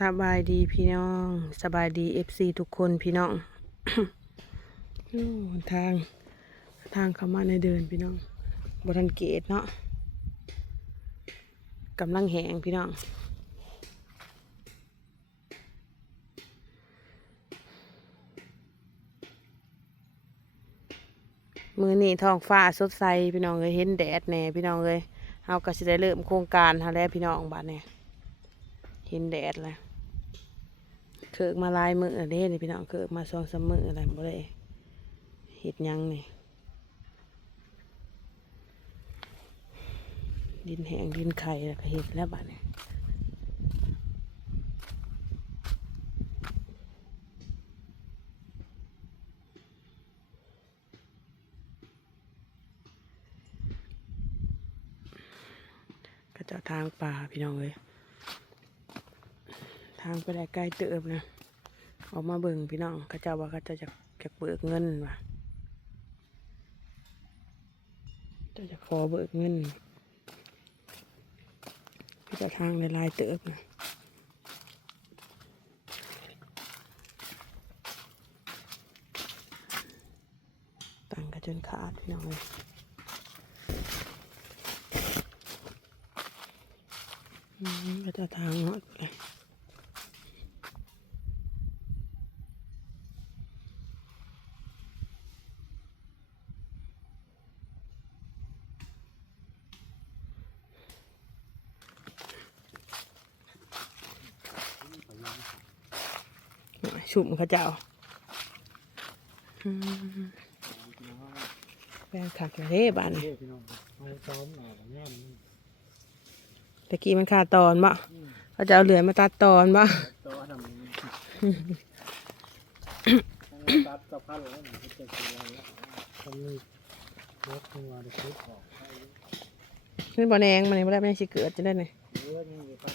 สบายดีพี่น้องสบายดีเอฟซีทุกคนพี่น้องทางทางเข้ามาในเดินพี่น้องบทันเกตเนาะกำลังแหงพี่น้องมือนี่ท้องฟ้าสดใสพี่น้องเลยเห็นแดดแน่พี่น้องเลยเฮาก็สิได้เริ่มโครงการฮาแล้วพี่น้องบัดเนี่ยเห็นแดดแล้ว เคิกมาลายมือเด้นี่พี่น้องเคิกมาสองสามมืออะไรบ่ได้เห็ดยังนี่ดินแห้งดินไข่แล้วก็เห็ดแล้วบัดเนี่ยก็จะทางป่าพี่น้องเลย ทางไปได้ใกล้เติบนะ ออกมาเบิ่งพี่น้องเขาเจ้าว่าเขาเจะจะจะเบิกเงินว่ะจะจะขอเบิกเงินพี่จะทางในลายเติบนะตังกระจนขาดพี่น้องเลยก็จะทางหอดเลย ชุ่มเขาเจ้าอืมแปลงขักเลยเด้บ้านนี่เด้พี่น้องเอาซ้อมหน่อยแบบนี้มันตะกี้มันขาดตอนบ่เขาจะเอาเหลือยมาตัดตอนบ่ต่อทำมันตัดกับพันแล้วมันจะเป็นอะไรแล้วต้องมีรถทัวร์เด็กออกนี่บ่แนงมันนี่บ่ได้มันสิเกิดจะได้ไงเรือนี่จะต้อง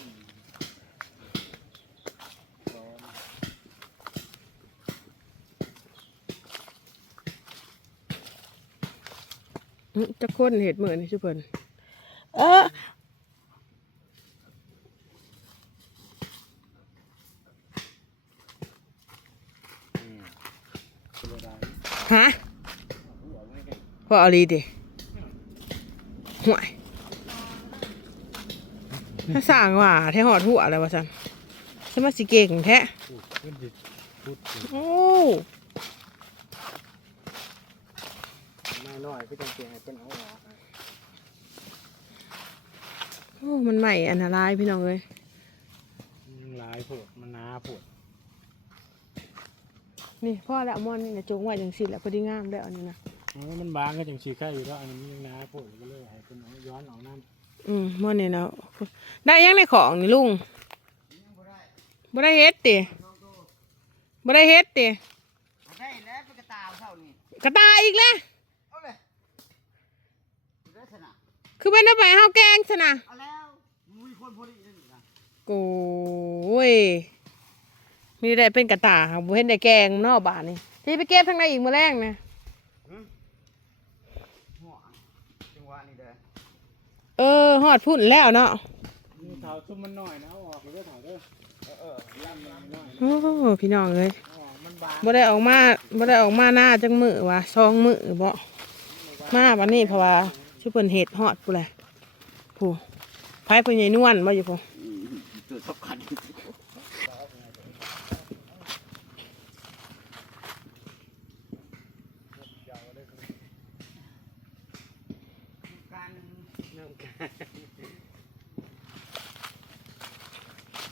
ซ้อม อื้อ จะคนเห็ดเหมือนนี่ทุกคนเออเป็นอะไรฮะพอเอาลีดิห่วยถ้าสั่งว่าแท้หอดหัวอะไรวะสันสมาสิเก่งแท้พูดขึ้นดิพูดถึงโอ้ ไม่ น้อยพี่ต้องเปลี่ยนให้เป็นเอาออกโอ้มันใหม่อันตรายพี่น้องเลยมันหลายโผดมันหนาโผดนี่พ่อละมอนนี่นะจงไว้จังสิแหละพอดีงามได้วอันนี้นะมันบางก็จังสีแค่อยู่แล้วอันนี้มันยังหนาโผดก็เลยให้เป็นเอาย้อนเอาน้ำอืมมอนนี่นะได้ยังในของนี่ลุงบ่ได้เฮ็ดติบ่ได้เฮ็ดติ ได้แล้วเป็นกระตาวเท่านี้ กระตายอีกแล้ว เอาเลยได้ชนะ คือเป็นเอาไปเฮาแกงซะนะเอาแล้วมีคนพอดีนั่นนะโอ้ยมีได้เป็นกระตายบ่เห็นได้แกงนอกบ้านนี่ที่ไปเก็บทางในอีกมื้อแรงนะหัวจังหวะนี้เด้อเออฮอดพุ่นแล้วเนาะนี่เถาซุ่มมันน้อยนะเอาออกไปด้วยเถาเด้อเออเออล่ำมันน้อยโอ้พี่น้องเอ้ยเอาออกมันบางบ่ได้ออกมาบ่ได้ออกมาหน้าจังมือว่ะซองมือบ่มาวันนี้เพราะว่า ชื่อเพิ่นเฮ็ดฮอดผู้แหละผู้ไผเพิ่นใหญ่นวลบ่อยู่ผู้ตัวสำคัญ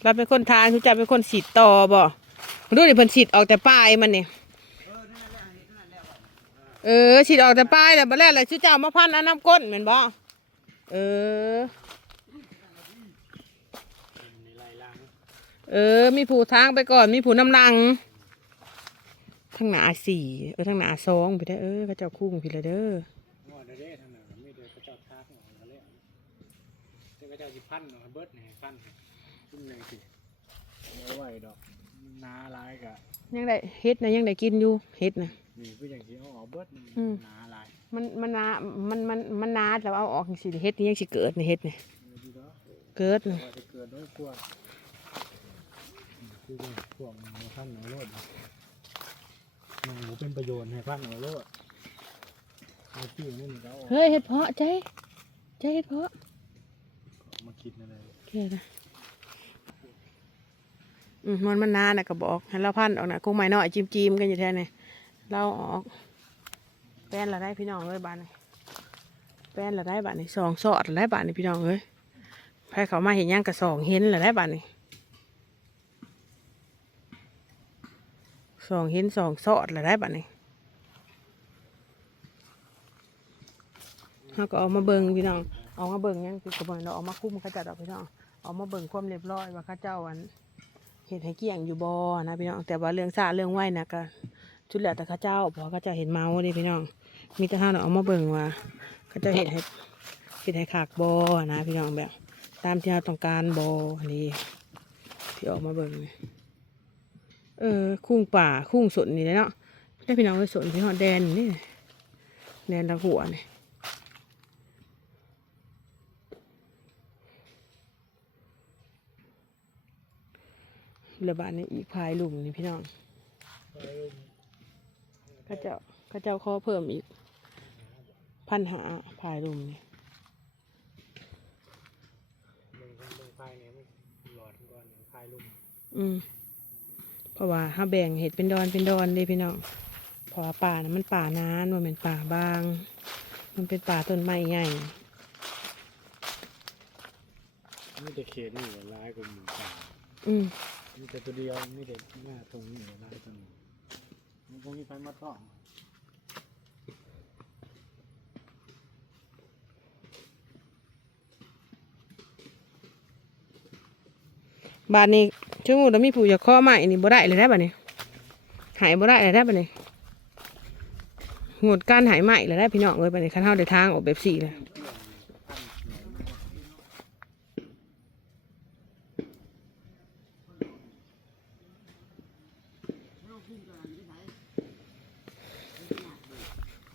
เราเป็นคนทานคือจะเป็นคนสีดต่อบ่ดูนี่เพิ่นสีดออกแต่ปลายมันเนี่เเออสีดออกแต่ปลายแล้วบัดแรกเลยชื่อเจ้ามาพันอันน้ำก้นแม่นบ่เออ เออ มีผูทางไปก่อน มีผูน้ำหลังทั้งหนาสี่เออทั้งหนาสองไปได้เออพระเจ้าคุ้งพี่ละเด้อเด้ทางนั้นไม่เดือดกระเจ้าสิพันเนาะเบิร์ดเนี่ยพันชุ่มหนึ่งสิเอาไหวดอก นาลายกะยังได้เฮ็ดนะยังได้กินอยู่เฮ็ดนะนี่คืออย่างที่เอาออกเบิดอืมนาลายมันมันนามันมันมันนาแล้วเอาออกจังซี่เฮ็ดนี่ยังสิเกิดนี่เฮ็ดนี่ดูดีเนาะเกิดนะว่าจะเกิดด้วยกลัวคือพวกมันพันหน่อยโลดมันหมูเป็นประโยชน์ให้พันหน่อยโลดเอาที่นี่มันก็เอาออกเฮ้ยเห็ดเพาะใจใจเห็ดเพาะมาคิดอะไรโอเคนะอื มันมันนานนะก็บอกให้เราพันออกนะกุ้งไม้น้อยจิ้มกันอยู่แท้นี่เราออก แป้นละได้พี่น้องเลยบ้านนี่แป้นละได้บ้านนี่สองสอดละได้บ้านนี่พี่น้องเอ้ยใครเขามาเห็นหยังกระสองเห็นละได้บ้านนี่สองเห็นสองสอดละได้บ้านนี่เขาก็เอามาเบิ่งพี่น้องเอามาเบิ่งยังคือกระเบื้องเราเอามาคุ้มเขาจัดเอาพี่น้องเอามาเบิ่งความเรียบร้อยว่าข้าเจ้าอัน เห็นให้เกี่ยงอยู่บ่นะพี่น้องแต่ว่าเรื่องซาเรื่องไหวนะก็ชุดแล้วแต่ข้าเจ้าพอเข้าเจ้าเห็นเมาเดิพี่น้อง มีแต่เท่านเอามาเบิ่งว่าเขาเจะเห็นให้เห็นให้ขากบอนะพี่น้องแบบ ตามที่เราต้องการบอนี่ที่ออกมาเบิ่งเออคุ้งป่าคุ้งสนนี่แหละเนาะได้พี่น้องไปสนที่หอดแดนนี่แดนละหัวนี่ รือบานนี้อีกพายหลุมนี่พี่น้องเข้าเจ้าเข้าเจ้าขอเพิ่มอีกพันหาพายหลุมนี่เบิ่งเบิ่งไฟเนี่ยมันหลอดก่อนไฟลุ่มอืมเพราะว่าถ้าแบ่งเห็ดเป็นดอนเป็นดอนเลยพี่น้องเพราะว่าป่านะมันป่านานมันเป็นป่าบาง มันเป็นป่าต้นไม้ใหญ่มีแต่เขตนี่เหรอร้ายกว่าหมูป่าอืม มีแต่ตัวเดียวมีแต่หน้าตรงนี้เหรอร้ายตรงนี้มันคงมีไฟมาต้องบาดนี้ชั่วโมงเรามีผู้อยากข้อใหม่นี่บ่ได้เลยได้บ่เนี่ยหายบ่ได้เลยได้บ่เนี่ยงดการหายใหม่เลยได้พี่น้องเลยบ่เนี่ยคันเฮาได้ทางออกแบบสี่เลย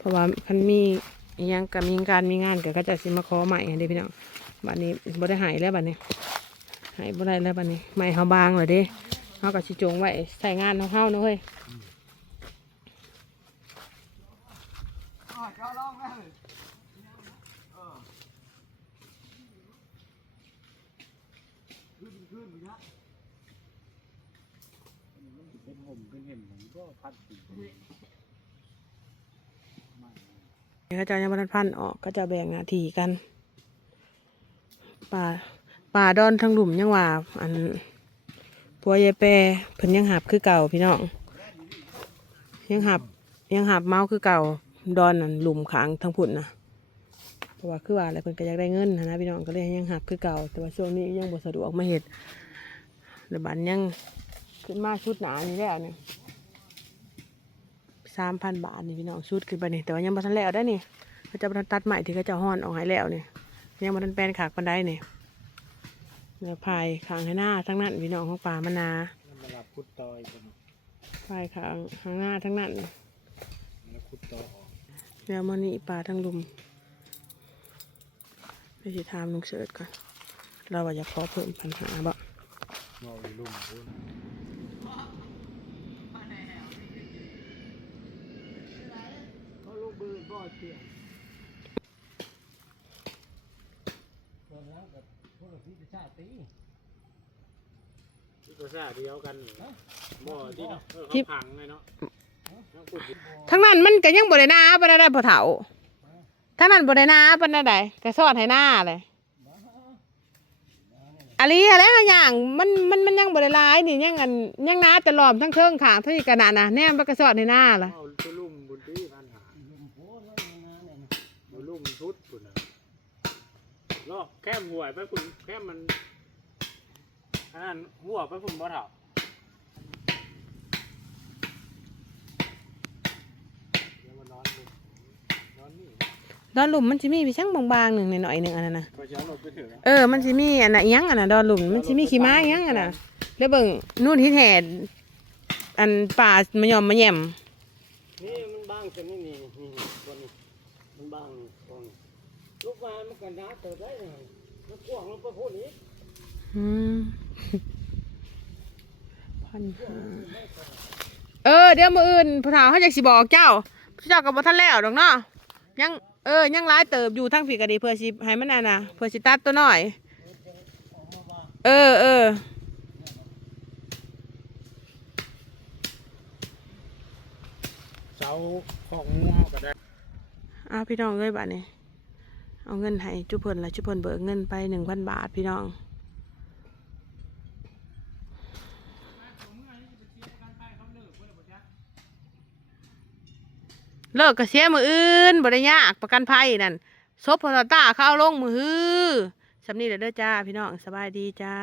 เพราะว่าคันมีอยังกับมีการมีงานก็ก็จะสิมาขอใหม่เด้พี่น้องบัดนี้บ่ได้หายแล้วบัดนี้หายบ่ได้แล้วบัดนี้ไม่เฮาบางเลยเด้เฮาก็สิจงไว้ใส่งานของเฮาเนาะเฮ้ยเป็นห่มเป็นเห็นผมก็พัดสีไม่ เขาจะยังบ่ทันพันออกก็จะแบ่งหน้าที่กัน ป่าป่าดอนทั้งหลุมยังว่า อันปัวยายแปรเพิ่นยังหับคือเก่าพี่น้องยังหับยังหับเมาคือเก่าดอนนั่นหลุมขางทั้งพุ่นนะเพราะว่าคือว่าอะไรเพิ่นก็อยากได้เงินนะพี่น้องก็เลยยังหับคือเก่า แต่ว่าช่วงนี้ยังบ่สะดวกมาเฮ็ดเดี๋ยวบัดยังขึ้นมาชุดหนานี่แล้วเนี่ย สามพันบาทนี่พี่น้องชุดขึ้นไปนี่แต่ว่ายังบ่ทันแล้วได้อนี่เขาจะบ่ทันตัดใหม่ที่เขาจะห่อนออกให้แล้วนี่ยังบ่ทันแปลนขากปันไดนี่แล้วพายขางให้หน้าทั้งนั้นพี่น้องของป่ามะนามันมาหลับคุดตออีกคนพายขางข้างหน้าทั้งนั้นแล้วคุดตอออกแล้วมันนี่ป่าทั้งลุมไปสิถามลุงเสิร์ชก่อนเราว่าจะขอเพิ่มปัญหาบ่งออยู่ลุ่มพุ่น เขาลูกบื อบ่เสียตอนนั้นกับพวกเราที่จะชาตีที่ก็ชาเดียวกันบ่ที่เนาะเออเขาพังเลยเนาะแล้วขุดดินทั้งนั้นมันก็ยังบ่ได้นาปานใดพอเฒ่าทั้งนั้นบ่ได้นาปานใดก็สอนให้หน้าเลยอะลีอะไรอะอย่างมันมันมันยังบ่ได้หลายนี่ยังอันยังนาแต่ล้อมทั้งเทิงข้างเท่านี้ก็น่ะนะแนมมันก็สอนให้หน้าล่ะ ชุดปุ่นน่ะลอกแค่หัวไปปุ่นแค่มันอันนั้นหัวไปปุ่นบ่เท่าเดี๋ยวมานอนดูนอนนี่ดอนหลุมมันสิมีพี่ช่างบางๆหนึ่งหน่อยๆหนึ่งอันนั้นนะก็จะเอารถไปถึงเออมันสิมีอันน่ะอิหยังอันน่ะดอนหลุมมันสิมีขี้ม้าอิหยังอันน่ะแล้วเบิ่งนู่นที่แท้อันป่ามะยอมมะแยมนี่มันบางแต่นี่นี่นี่ตัวนี้มันบางตรง ลูกมามันกันน้าเติบได้เลยมันกว้างลงไปพูดนี้อืมพันห้าเออ เดี๋ยวมืออื่นพระถามเขาอยากสิบอกเจ้าเจ้ากับบ่ทันแล้วดอกเนาะยังเออยังร้ายเติบอยู่ทั้งฝีกะดีเพื่อสิให้มันน่ะนะเพื่อสิตัดตัวหน่อย เออเออเสาของหมูเฮาก็ได้เอาพี่น้องเอ้ยบัดนี้ เอาเงินให้จุเพิ่นละจุเพิ่นเบิกเงินไปหนึ่งพันบาทพี่น้องเลิกกระเสียมืออื่นบริยากประกันภัยนั่นซบพอตาเขาเอาลงมือฮือสำนีเดอเด้อจ้า พี่น้องสบายดีจ้า